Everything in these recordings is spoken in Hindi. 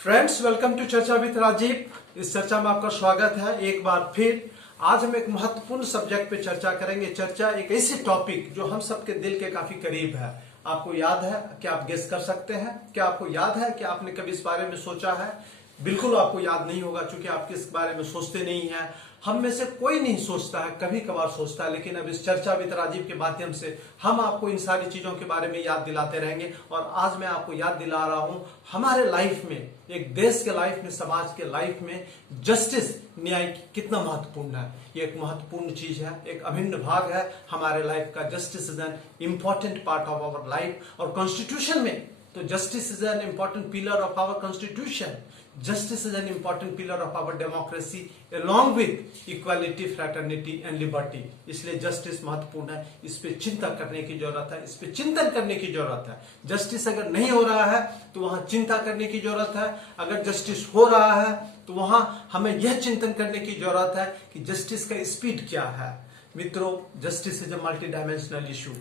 फ्रेंड्स, वेलकम टू चर्चा विद राजीव। इस चर्चा में आपका स्वागत है एक बार फिर। आज हम एक महत्वपूर्ण सब्जेक्ट पे चर्चा करेंगे। चर्चा एक ऐसी टॉपिक जो हम सबके दिल के काफी करीब है। आपको याद है? क्या आप गेस कर सकते हैं? क्या आपको याद है कि आपने कभी इस बारे में सोचा है? बिल्कुल आपको याद नहीं होगा, क्योंकि आप इस बारे में सोचते नहीं हैं। हम में से कोई नहीं सोचता है, कभी कभार सोचता है। लेकिन अब इस चर्चा विद राजीव के माध्यम से हम आपको इन सारी चीजों के बारे में याद दिलाते रहेंगे। और आज मैं आपको याद दिला रहा हूं, हमारे लाइफ में, एक देश के लाइफ में, समाज के लाइफ में जस्टिस, न्याय कितना महत्वपूर्ण है। ये एक महत्वपूर्ण चीज है, एक अभिन्न भाग है हमारे लाइफ का। Justice is an important part of our life. और कॉन्स्टिट्यूशन में तो justice is an important pillar of our constitution. Justice is an important pillar of our democracy along with equality, fraternity and liberty. इसलिए जस्टिस महत्वपूर्ण है। इस पे चिंता करने की जरूरत है, इस पे चिंतन करने की जरूरत है। जस्टिस अगर नहीं हो रहा है तो वहां चिंता करने की जरूरत है। अगर जस्टिस हो रहा है तो वहां हमें यह चिंतन करने की जरूरत है कि जस्टिस का स्पीड क्या है। मित्रों, justice is a multi dimensional issue.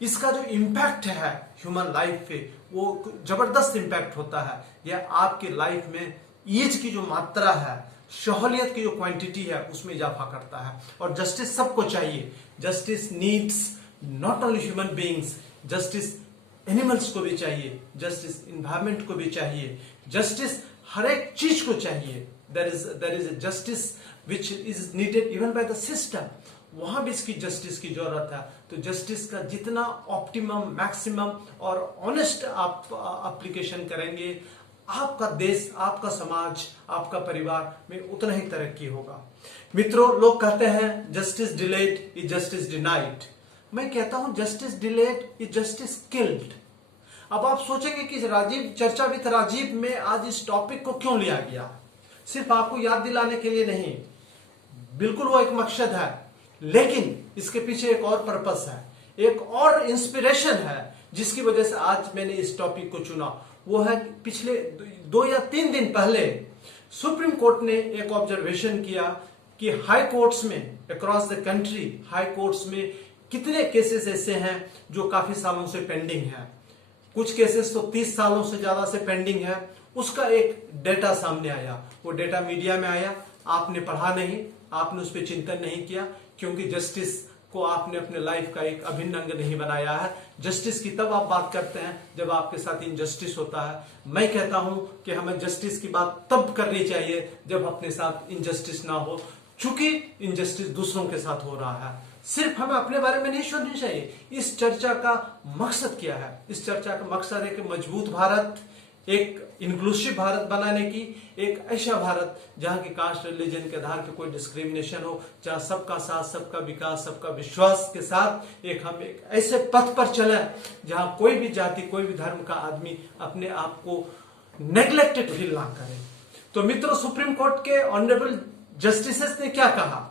इसका जो इम्पैक्ट है ह्यूमन लाइफ पे, वो जबरदस्त इम्पैक्ट होता है। यह आपकी लाइफ में ईज की जो मात्रा है, सहूलियत की जो क्वांटिटी है, उसमें इजाफा करता है। और जस्टिस सबको चाहिए। Justice needs not only human beings, justice animals को भी चाहिए, जस्टिस इन्वायरमेंट को भी चाहिए, जस्टिस हर एक चीज को चाहिए। There is justice which is needed even by the system. वहां भी इसकी जस्टिस की जरूरत है। तो जस्टिस का जितना ऑप्टिमम, मैक्सिमम और ऑनेस्ट आप एप्लीकेशन करेंगे, आपका देश, आपका समाज, आपका परिवार में उतना ही तरक्की होगा। मित्रों, लोग कहते हैं justice delayed is justice denied. मैं कहता हूं justice delayed is justice killed. अब आप सोचेंगे कि राजीव, चर्चा विद राजीव में आज इस टॉपिक को क्यों लिया गया? सिर्फ आपको याद दिलाने के लिए नहीं, बिल्कुल वो एक मकसद है, लेकिन इसके पीछे एक और पर्पस है, एक और इंस्पिरेशन है जिसकी वजह से आज मैंने इस टॉपिक को चुना। वो है पिछले 2 या 3 दिन पहले सुप्रीम कोर्ट ने एक ऑब्जर्वेशन किया कि हाई कोर्ट्स में, across the country, high courts में कितने केसेस ऐसे हैं जो काफी सालों से पेंडिंग हैं। कुछ केसेस तो 30 सालों से ज्यादा से पेंडिंग है। उसका एक डेटा सामने आया। वो डेटा मीडिया में आया, आपने पढ़ा नहीं, आपने उस पर चिंतन नहीं किया, क्योंकि जस्टिस को आपने अपने लाइफ का एक अभिन्न अंग नहीं बनाया है। जस्टिस की तब आप बात करते हैं जब आपके साथ इनजस्टिस होता है। मैं कहता हूं कि हमें जस्टिस की बात तब करनी चाहिए जब अपने साथ इनजस्टिस ना हो, चूंकि इनजस्टिस दूसरों के साथ हो रहा है। सिर्फ हमें अपने बारे में नहीं सोचनी चाहिए। इस चर्चा का मकसद क्या है? इस चर्चा का मकसद है कि मजबूत भारत, एक इंक्लूसिव भारत बनाने की, एक ऐसा भारत जहां की कास्ट, रिलीजन के आधार पे कोई डिस्क्रिमिनेशन हो, जहां सबका साथ, सबका विकास, सबका विश्वास के साथ हम एक ऐसे पथ पर चले जहां कोई भी जाति, कोई भी धर्म का आदमी अपने आप को नेग्लेक्टेड फील ना करे। तो मित्रों, सुप्रीम कोर्ट के ऑनरेबल जस्टिसेस ने क्या कहा,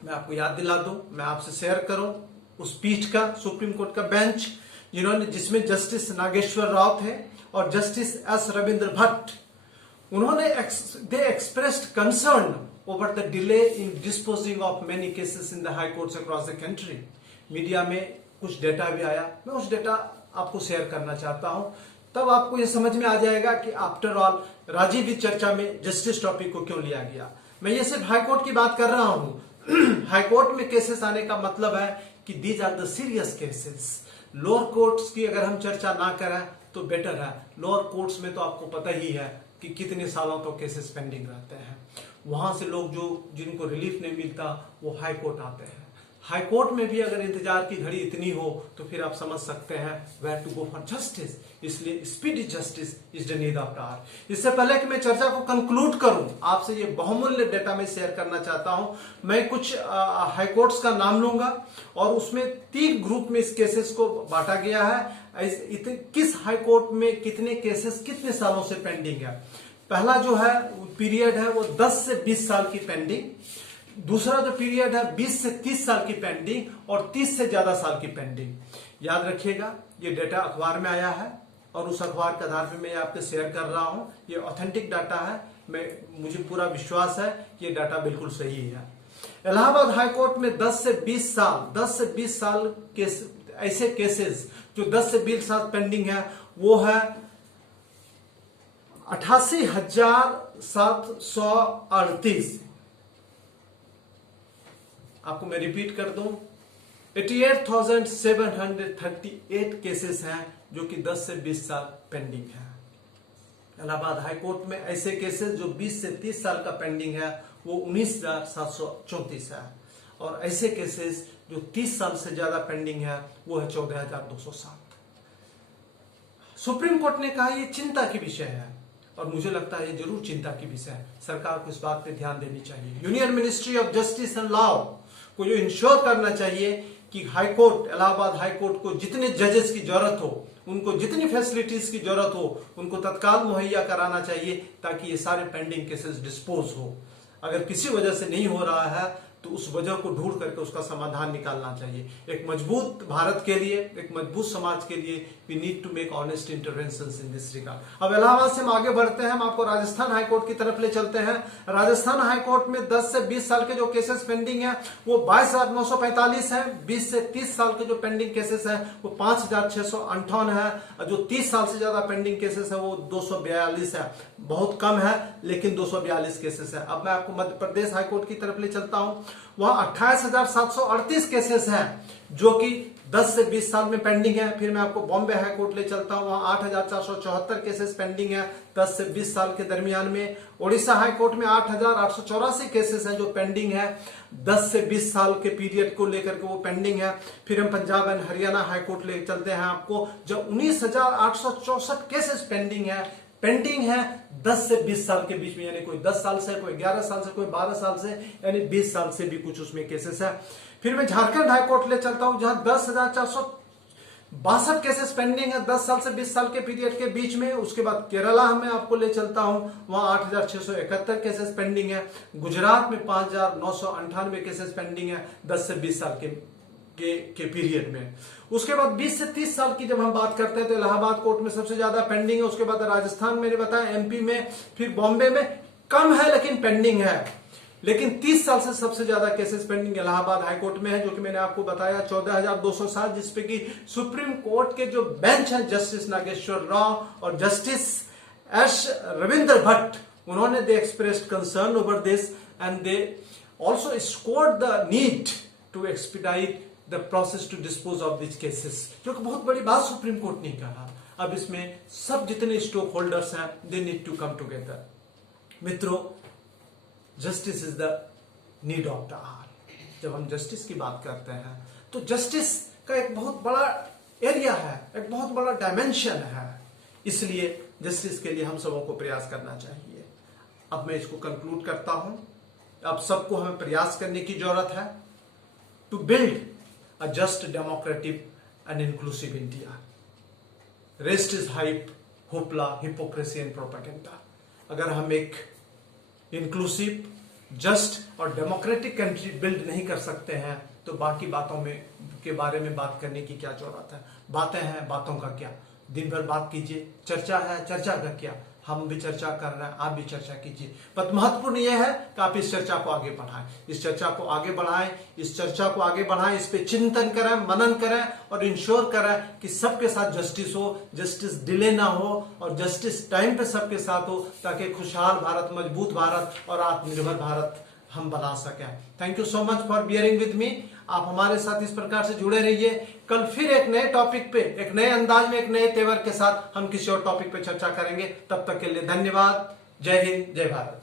मैं आपको याद दिला दूं, मैं आपसे शेयर करूं उस पीठ का, सुप्रीम कोर्ट का बेंच, जिसमें जस्टिस नागेश्वर राव थे और जस्टिस एस रविंद्र भट्ट। उन्होंने they expressed concern over the delay in disposing of many cases in the high courts across the country. Media में कुछ डेटा भी आया, मैं उस डेटा आपको शेयर करना चाहता हूं। तब आपको यह समझ में आ जाएगा कि आफ्टर ऑल राजीव की चर्चा में जस्टिस टॉपिक को क्यों लिया गया। मैं ये सिर्फ हाई कोर्ट की बात कर रहा हूं। हाई कोर्ट में केसेस आने का मतलब है कि these are the serious cases. Lower courts की अगर हम चर्चा ना करें तो बेटर है। लोअर कोर्ट्स में तो आपको पता ही है कि कितने सालों तो केसेस पेंडिंग रहते हैं। वहां से लोग जिनको रिलीफ नहीं मिलता वो हाई कोर्ट आते हैं। हाई कोर्ट में भी अगर इंतजार की घड़ी इतनी हो तो फिर आप समझ सकते हैं where to go for justice. इसलिए speedy justice is the need of hour. इससे पहले कि मैं चर्चा को कंक्लूड करूं, आपसे ये बहुमूल्य डेटा मैं शेयर करना चाहता हूं। मैं कुछ हाई कोर्ट्स का नाम लूंगा और उसमें 3 ग्रुप में इस केसेस को बांटा गया है। किस हाई कोर्ट में कितने केसेस कितने सालों से पेंडिंग है। पहला जो है पीरियड है वो 10 से 20 साल की पेंडिंग। दूसरा जो पीरियड है 20 से 30 साल की पेंडिंग और 30 से ज्यादा साल की पेंडिंग। याद रखिएगा, ये डेटा अखबार में आया है और उस अखबार के आधार पर मैं आपके शेयर कर रहा हूं। ये ऑथेंटिक डाटा है। मुझे पूरा विश्वास है कि ये डाटा बिल्कुल सही है। इलाहाबाद हाई कोर्ट में 10 से 20 साल के ऐसे केसेस जो 10 से 20 साल पेंडिंग है, वो है 88,738, आपको मैं रिपीट कर दूं, 88,738 केसेस हैं जो कि 10 से 20 साल पेंडिंग है। इलाहाबाद हाई कोर्ट में ऐसे केसेस जो 20 से 30 साल का पेंडिंग है वो 19,734 है, और ऐसे केसेस जो 30 साल से ज्यादा पेंडिंग है वो है 14,207। सुप्रीम कोर्ट ने कहा ये चिंता की विषय है, और मुझे लगता है ये जरूर चिंता की विषय है। सरकार को इस बात पे ध्यान देनी चाहिए। Union ministry of justice and law को जो इंश्योर करना चाहिए कि high court, Allahabad high court को जितने जजेस की जरूरत हो, उनको जितनी फैसिलिटीज की जरूरत हो, उनको तत्काल मुहैया कराना चाहिए ताकि ये सारे पेंडिंग केसेस डिस्पोज हो। अगर किसी वजह से नहीं हो रहा है तो उस वजह को ढूंढ करके उसका समाधान निकालना चाहिए। एक मजबूत भारत के लिए, एक मजबूत समाज के लिए we need to make honest interventions in this regard. अब इलाहाबाद से हम आगे बढ़ते हैं, हम आपको राजस्थान हाई कोर्ट की तरफ ले चलते हैं। राजस्थान हाई कोर्ट में 10 से 20 साल के जो केसेस पेंडिंग है वो 22,945 है। 20 से 30 साल के जो पेंडिंग केसेस है वो 5,658 है। जो 30 साल से ज्यादा पेंडिंग केसेस है वो 242 है। बहुत कम है लेकिन 242 केसेस है। अब मैं आपको मध्य प्रदेश हाई कोर्ट की तरफ ले चलता हूं। वहां 28,738 केसेस हैं जो कि 10 से 20 साल में पेंडिंग है। फिर मैं आपको बॉम्बे हाई कोर्ट ले चलता हूं, वहां 8,474 केसेस पेंडिंग है 10 से 20 साल के दरमियान में। ओडिशा हाई कोर्ट में 8,884 केसेस हैं जो पेंडिंग है 10 से 20 साल के पीरियड को लेकर के वो पेंडिंग है। फिर हम Punjab and Haryana high court ले चलते हैं आपको, जो 19,864 केसेस पेंडिंग है 10 से 20 साल के बीच में, यानी कोई 10 साल से, कोई 11 साल से, कोई 12 साल से, यानी 20 साल से भी कुछ उसमें केसेस है। फिर मैं झारखंड हाई कोर्ट ले चलता हूं जहां 10,462 केसेस पेंडिंग है 10 साल से 20 साल के पीरियड के बीच में। उसके बाद केरला में आपको ले चलता हूं, वहां 8,671 केसेस पेंडिंग है। गुजरात में 5,998 केसेस पेंडिंग है 10 से 20 साल के पीरियड में। उसके बाद 20 से 30 साल की जब हम बात करते हैं तो इलाहाबाद कोर्ट में सबसे ज्यादा पेंडिंग है। उसके बाद राजस्थान मैंने बताया, एमपी में, फिर बॉम्बे में कम है लेकिन पेंडिंग है। लेकिन 30 साल से सबसे ज्यादा cases pending Allahabad high court में है, जो कि मैंने आपको बताया 14,207, जिसपे कि सुप्रीम कोर्ट के जो बेंच है जस्टिस नागेश्वर राव और जस्टिस एस रविंद्र भट्ट, उन्होंने they expressed concern over this and they also scored the need to expedite the process to dispose of this cases, जो कि बहुत बड़ी बात सुप्रीम कोर्ट ने कहा। अब इसमें सब जितने स्टॉक होल्डर्स हैं they need to come together. मित्रों, justice is the need of the hour. जब हम जस्टिस की बात करते हैं तो जस्टिस का एक बहुत बड़ा एरिया है, एक बहुत बड़ा डायमेंशन है, इसलिए जस्टिस के लिए हम सबों को प्रयास करना चाहिए। अब मैं इसको कंक्लूड करता हूं। अब सबको हमें प्रयास करने की जरूरत है to build a just, democratic and inclusive India. Rest is hype, hoopla, hypocrisy and propaganda. अगर हम एक इंक्लूसिव, जस्ट और डेमोक्रेटिक कंट्री बिल्ड नहीं कर सकते हैं तो बाकी बातों में के बारे में बात करने की क्या जरूरत है। बातें हैं, बातों का क्या, दिन भर बात कीजिए, चर्चा है, चर्चा का क्या। हम भी चर्चा कर रहे हैं, आप भी चर्चा कीजिए, पर महत्वपूर्ण यह है कि आप इस चर्चा को आगे बढ़ाएं, इस चर्चा को आगे बढ़ाएं, इस चर्चा को आगे बढ़ाएं, इस पे चिंतन करें, मनन करें और इंश्योर करें कि सबके साथ जस्टिस हो, जस्टिस डिले ना हो और जस्टिस टाइम पे सबके साथ हो, ताकि खुशहाल भारत, मजबूत भारत और आत्मनिर्भर भारत हम बना सकें। Thank you so much for bearing with me. आप हमारे साथ इस प्रकार से जुड़े रहिए। कल फिर एक नए टॉपिक पे, एक नए अंदाज में, एक नए तेवर के साथ हम किसी और टॉपिक पे चर्चा करेंगे। तब तक के लिए धन्यवाद। जय हिंद, जय भारत।